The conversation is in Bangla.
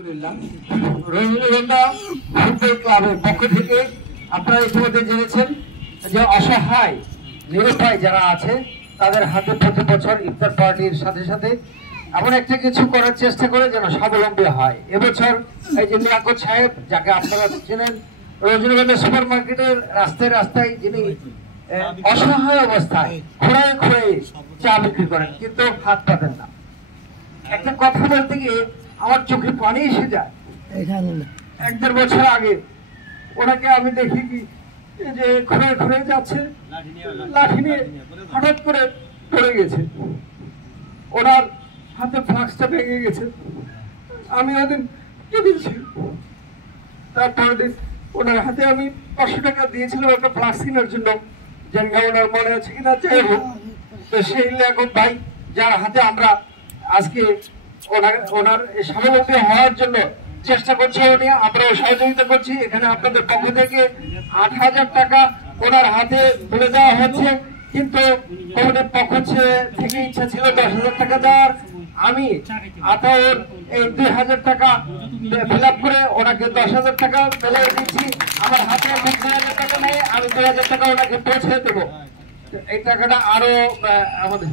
রজনীগন্ধা ফুটবল ক্লাবের পক্ষ থেকে আপনারা ইতিমধ্যে জেনেছেন যে অসহায় নিরুপায় যারা আছে তাদের হাতে প্রতি বছর ইফতার পার্টির সাথে সাথে এমন একটা কিছু করার চেষ্টা করে যেন স্বাবলম্বী হয়। এবছর এই যে লিয়াকত সাহেব, যাকে আপনারা চেনেন, রজনীগন্ধা সুপার মার্কেটের রাস্তায় রাস্তায় যিনি অসহায় অবস্থায় খোঁড়ায় খোঁড়ায় চা বিক্রি করেন, কিন্তু হাত পাতেন না। একটা কথা বলতে গিয়ে আমার চোখে পানি এসে যায়। 1-1.5 বছর আগে ওনাকে আমি দেখি কি যে ঘুরে ঘুরে যাচ্ছে, লাঠি নিয়ে হঠাৎ করে পড়ে গেছে, ওনার হাতে ফ্লাক্সটা ভেঙে গেছে। আমি ওদিন কেঁদেছি। তারপরের দিন ওনার হাতে আমি 500 টাকা দিয়েছিলাম একটা ফ্লাক্স কেনার জন্য, জানি না ওনার মনে আছে কিনা। যাই হোক, তো সেই লিয়াকত ভাই যার হাতে আমরা আজকে ওনার স্বাবলম্বী হওয়ার জন্য চেষ্টা করছি, উনি আমরাও সহযোগিতা করছি। এখানে আপনাদের পক্ষ থেকে 8,000 টাকা ওনার হাতে তুলে দেওয়া হচ্ছে, কিন্তু কমিটির পক্ষ থেকে ইচ্ছা ছিল 10,000 টাকা দেওয়ার। আমি আতাউর এই 2,000 টাকা ফিল আপ করে ওনাকে 10,000 টাকা ফেলে দিচ্ছি। আমার হাতে এখন 2,000 টাকা নেই, আমি 2,000 টাকা ওনাকে পৌঁছে দেবো। এই টাকাটা আরো আমাদের